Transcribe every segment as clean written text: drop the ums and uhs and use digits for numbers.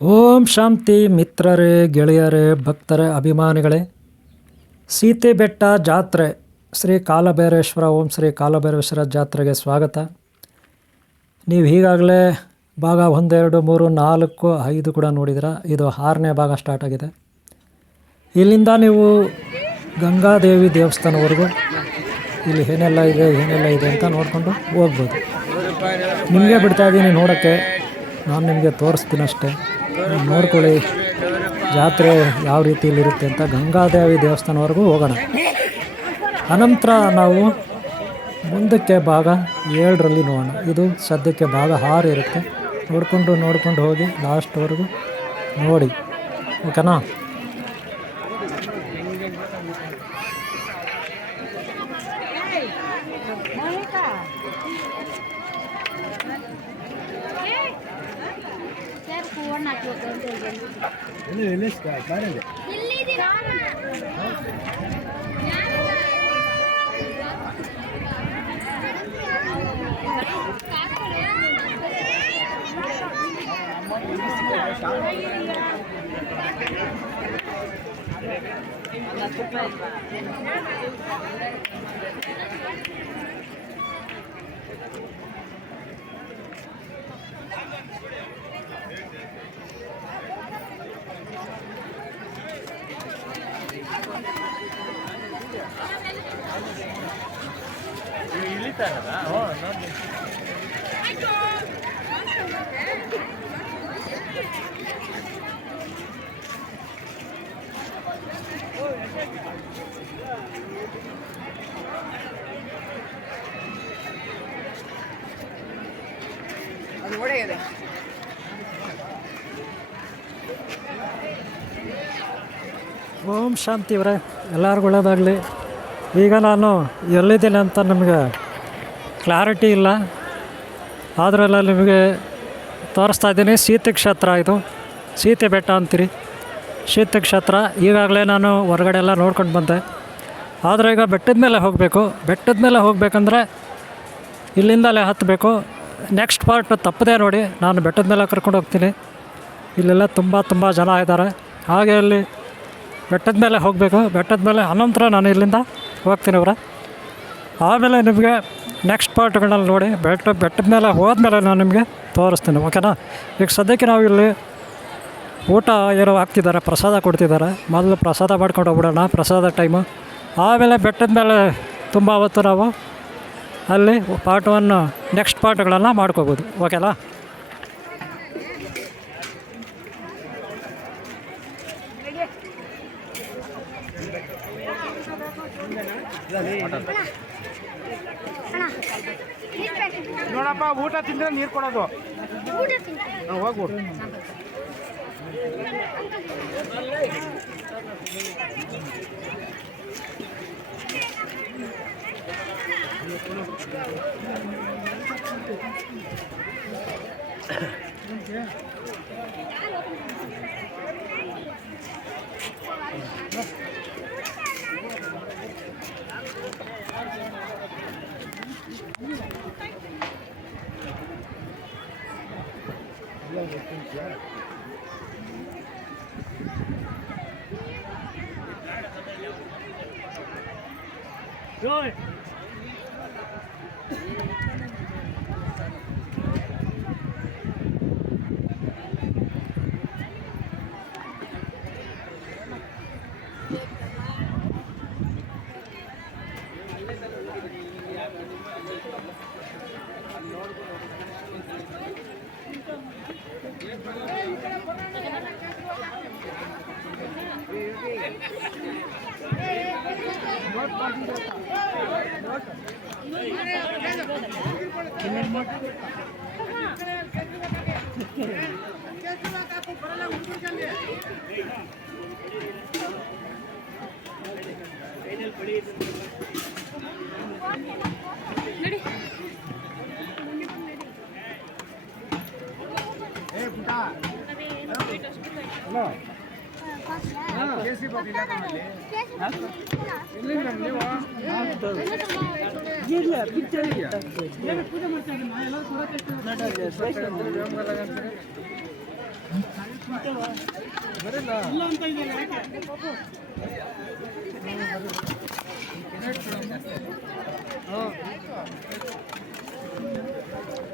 ಓಂ ಶಾಂತಿ ಮಿತ್ರರೇ, ಗೆಳೆಯರೇ, ಭಕ್ತರೇ, ಅಭಿಮಾನಿಗಳೇ. ಸೀತೆ ಬೆಟ್ಟ ಜಾತ್ರೆ ಶ್ರೀ ಕಾಲಭೈರೇಶ್ವರ ಓಂ ಶ್ರೀ ಕಾಲಭೈರೇಶ್ವರ ಜಾತ್ರೆಗೆ ಸ್ವಾಗತ. ನೀವು ಈಗಾಗಲೇ ಭಾಗ 1, 2, 3, 4, 5 ಕೂಡ ನೋಡಿದಿರ. ಇದು 6ನೇ ಭಾಗ ಸ್ಟಾರ್ಟ್ ಆಗಿದೆ. ಇಲ್ಲಿಂದ ನೀವು ಗಂಗಾದೇವಿ ದೇವಸ್ಥಾನವರೆಗೂ ಇಲ್ಲಿ ಏನೆಲ್ಲ ಇದೆ ಅಂತ ನೋಡಿಕೊಂಡು ಹೋಗ್ಬೋದು. ನಿಮಗೆ ಬಿಡ್ತಾಯಿದ್ದೀನಿ ನೋಡೋಕ್ಕೆ, ನಾನು ನಿಮಗೆ ತೋರಿಸ್ತೀನಿ ಅಷ್ಟೇ. ನೋಡ್ಕೊಳ್ಳಿ ಜಾತ್ರೆ ಯಾವ ರೀತಿಯಲ್ಲಿರುತ್ತೆ ಅಂತ. ಗಂಗಾದೇವಿ ದೇವಸ್ಥಾನವರೆಗೂ ಹೋಗೋಣ. ಅನಂತರ ನಾವು ಮುಂದಕ್ಕೆ ಭಾಗ 7ರಲ್ಲಿ ನೋಡೋಣ. ಇದು ಸದ್ಯಕ್ಕೆ ಭಾಗ 6 ಇರುತ್ತೆ. ನೋಡ್ಕೊಂಡು ಹೋಗಿ ಲಾಸ್ಟ್ವರೆಗೂ ನೋಡಿ, ಓಕೆನಾ? ಓಂ ಶಾಂತಿ ಅವರೇ, ಎಲ್ಲರಿಗೂ ಒಳ್ಳೆಯದಾಗಲಿ. ಈಗ ನಾನು ಎಲ್ಲಿದ್ದೀನಿ ಅಂತ ನಿಮಗೆ ಕ್ಲಾರಿಟಿ ಇಲ್ಲ, ಆದ್ರೆಲ್ಲ ನಿಮಗೆ ತೋರಿಸ್ತಾ ಇದ್ದೀನಿ. ಸೀತೆ ಕ್ಷೇತ್ರ, ಇದು ಸೀತೆ ಬೆಟ್ಟ ಅಂತೀರಿ, ಸೀತೆ ಕ್ಷೇತ್ರ. ಈಗಾಗಲೇ ನಾನು ಹೊರಗಡೆ ಎಲ್ಲ ನೋಡ್ಕೊಂಡು ಬಂದೆ. ಆದರೆ ಈಗ ಬೆಟ್ಟದ ಮೇಲೆ ಹೋಗಬೇಕು. ಬೆಟ್ಟದ ಮೇಲೆ ಹೋಗಬೇಕಂದ್ರೆ ಇಲ್ಲಿಂದಲೇ ಹತ್ತಬೇಕು. ನೆಕ್ಸ್ಟ್ ಪಾರ್ಟ್ ತಪ್ಪದೇ ನೋಡಿ, ನಾನು ಬೆಟ್ಟದ ಮೇಲೆ ಕರ್ಕೊಂಡು ಹೋಗ್ತೀನಿ. ಇಲ್ಲೆಲ್ಲ ತುಂಬ ಜನ ಇದ್ದಾರೆ. ಹಾಗೆ ಅಲ್ಲಿ ಬೆಟ್ಟದ ಮೇಲೆ ಹೋಗಬೇಕು. ಬೆಟ್ಟದ ಮೇಲೆ ಅನಂತರ ನಾನು ಇಲ್ಲಿಂದ ಹೋಗ್ತೀನಿ ಅವರ. ಆಮೇಲೆ ನಿಮಗೆ ನೆಕ್ಸ್ಟ್ ಪಾರ್ಟ್ಗಳಲ್ಲಿ ನೋಡಿ, ಬೆಟ್ಟದ ಮೇಲೆ ಹೋದ್ಮೇಲೆ ನಾನು ನಿಮಗೆ ತೋರಿಸ್ತೀನಿ, ಓಕೆನಾ? ಈಗ ಸದ್ಯಕ್ಕೆ ನಾವು ಇಲ್ಲಿ ಊಟ ಏನೋ ಹಾಕ್ತಿದ್ದಾರೆ, ಪ್ರಸಾದ ಕೊಡ್ತಿದ್ದಾರೆ. ಮೊದಲು ಪ್ರಸಾದ ಮಾಡ್ಕೊಂಡು ಹೋಗ್ಬಿಡೋಣ, ಪ್ರಸಾದ ಟೈಮು. ಆಮೇಲೆ ಬೆಟ್ಟದ ಮೇಲೆ ತುಂಬ ಹೊತ್ತು ನಾವು ಅಲ್ಲಿ ಪಾರ್ಟ್ 1 ನೆಕ್ಸ್ಟ್ ಪಾರ್ಟ್ಗಳನ್ನು ಮಾಡ್ಕೋಬೋದು, ಓಕೆನಾ? ನೋಡಪ್ಪ, ಊಟ ತಿಂದ್ರೆ ನೀರು ಕೊಡೋದು. ಹೋಗ್ಬಿಡು.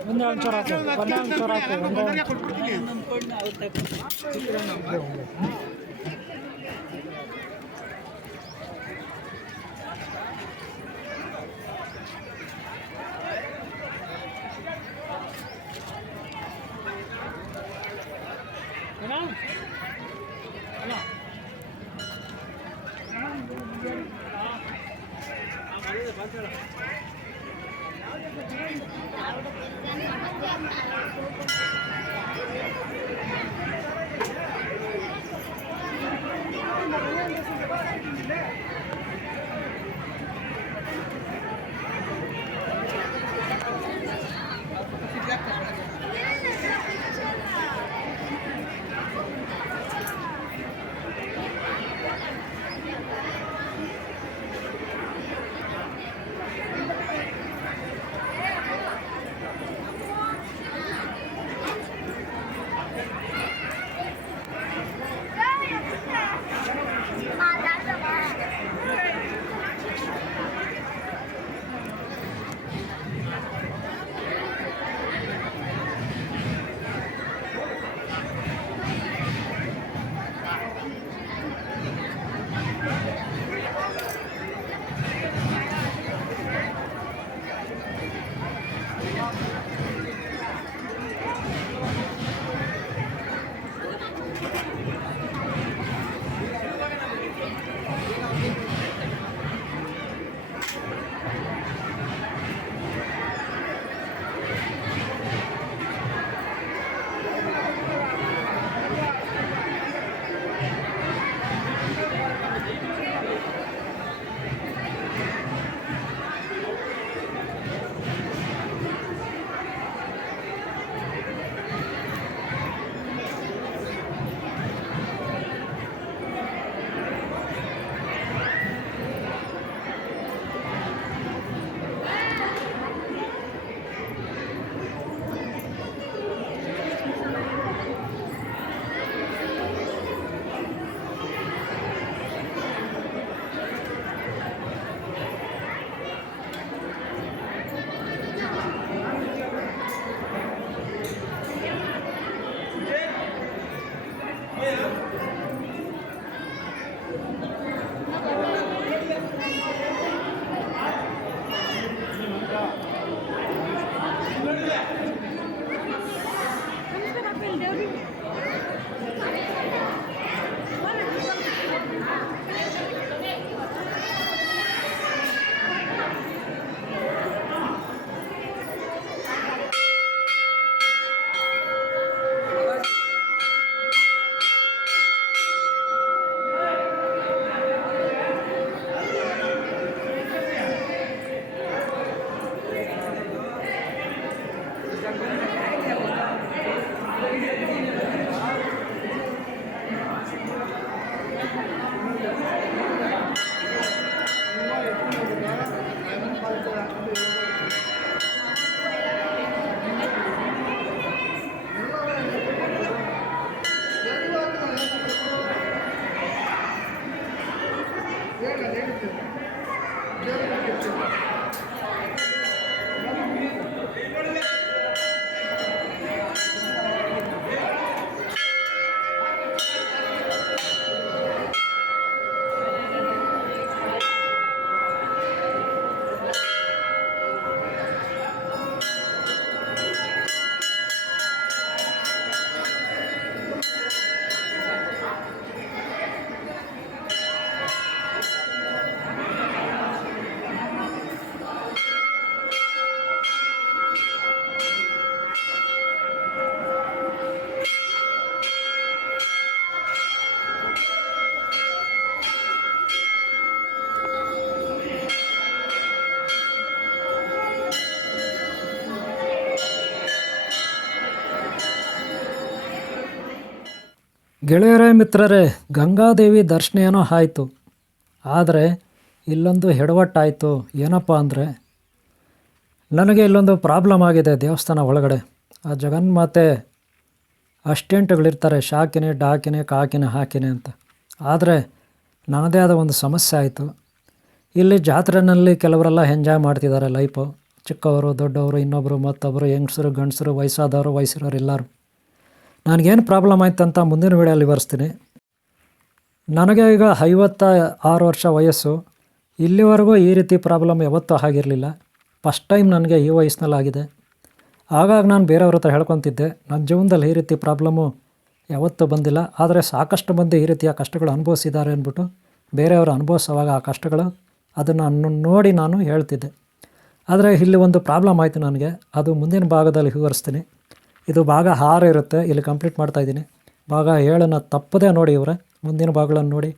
ಒಂದೇ ಒಂಚೂರು ಹಾಕು, ಒಂದೇ ಒಂಚೂರು ಹಾಕು, ಒಂದೇ ಕೊಟ್ಬಿಡ್ತೀನಿ. ಗೆಳೆಯರೇ ಮಿತ್ರರೇ, ಗಂಗಾದೇವಿ ದರ್ಶನ ಏನೋ ಆಯಿತು. ಆದರೆ ಇಲ್ಲೊಂದು ಎಡವಟ್ಟಾಯಿತು. ಏನಪ್ಪ ಅಂದರೆ, ನನಗೆ ಇಲ್ಲೊಂದು ಪ್ರಾಬ್ಲಮ್ ಆಗಿದೆ ದೇವಸ್ಥಾನ ಒಳಗಡೆ. ಆ ಜಗನ್ಮಾತೆ ಅಸ್ಟೆಂಟ್ಗಳಿರ್ತಾರೆ, ಶಾಕಿನೇ ಡಾಕಿನೇ ಕಾಕಿನೇ ಹಾಕಿನೇ ಅಂತ. ಆದರೆ ನನ್ನದೇ ಆದ ಒಂದು ಸಮಸ್ಯೆ ಆಯಿತು. ಇಲ್ಲಿ ಜಾತ್ರೆಯಲ್ಲಿ ಕೆಲವರೆಲ್ಲ ಎಂಜಾಯ್ ಮಾಡ್ತಿದ್ದಾರೆ ಲೈಫು, ಚಿಕ್ಕವರು ದೊಡ್ಡವರು, ಇನ್ನೊಬ್ಬರು ಮತ್ತೊಬ್ಬರು, ಹೆಂಗಸರು ಗಂಡಸರು, ವಯಸ್ಸಾದವರು ವಯಸ್ಸಿರೋರು ಎಲ್ಲರೂ. ನನಗೇನು ಪ್ರಾಬ್ಲಮ್ ಆಯ್ತು ಅಂತ ಮುಂದಿನ ವೀಡಿಯೋಲಿ ವಿವರಿಸ್ತೀನಿ. ನನಗೆ ಈಗ 56 ವರ್ಷ ವಯಸ್ಸು. ಇಲ್ಲಿವರೆಗೂ ಈ ರೀತಿ ಪ್ರಾಬ್ಲಮ್ ಯಾವತ್ತೂ ಆಗಿರಲಿಲ್ಲ. ಫಸ್ಟ್ ಟೈಮ್ ನನಗೆ ಈ ವಯಸ್ಸಿನಲ್ಲಾಗಿದೆ. ಆಗಾಗ ನಾನು ಬೇರೆಯವ್ರ ಹತ್ರ ಹೇಳ್ಕೊತಿದ್ದೆ, ನನ್ನ ಜೀವನದಲ್ಲಿ ಈ ರೀತಿ ಪ್ರಾಬ್ಲಮ್ಮು ಯಾವತ್ತೂ ಬಂದಿಲ್ಲ. ಆದರೆ ಸಾಕಷ್ಟು ಮಂದಿ ಈ ರೀತಿಯ ಕಷ್ಟಗಳು ಅನುಭವಿಸಿದ್ದಾರೆ ಅಂದ್ಬಿಟ್ಟು ಬೇರೆಯವರು ಅನುಭವಿಸುವಾಗ ಆ ಕಷ್ಟಗಳು ಅದನ್ನು ನೋಡಿ ನಾನು ಹೇಳ್ತಿದ್ದೆ. ಆದರೆ ಇಲ್ಲಿ ಒಂದು ಪ್ರಾಬ್ಲಮ್ ಆಯಿತು ನನಗೆ, ಅದು ಮುಂದಿನ ಭಾಗದಲ್ಲಿ ವಿವರಿಸ್ತೀನಿ. ಇದು ಭಾಗ 6 ಇರುತ್ತೆ, ಇಲ್ಲಿ ಕಂಪ್ಲೀಟ್ ಮಾಡ್ತಾಯಿದ್ದೀನಿ. ಭಾಗ 7ನ ತಪ್ಪದೇ ನೋಡಿ ಇವರೇ, ಮುಂದಿನ ಭಾಗಗಳನ್ನು ನೋಡಿ.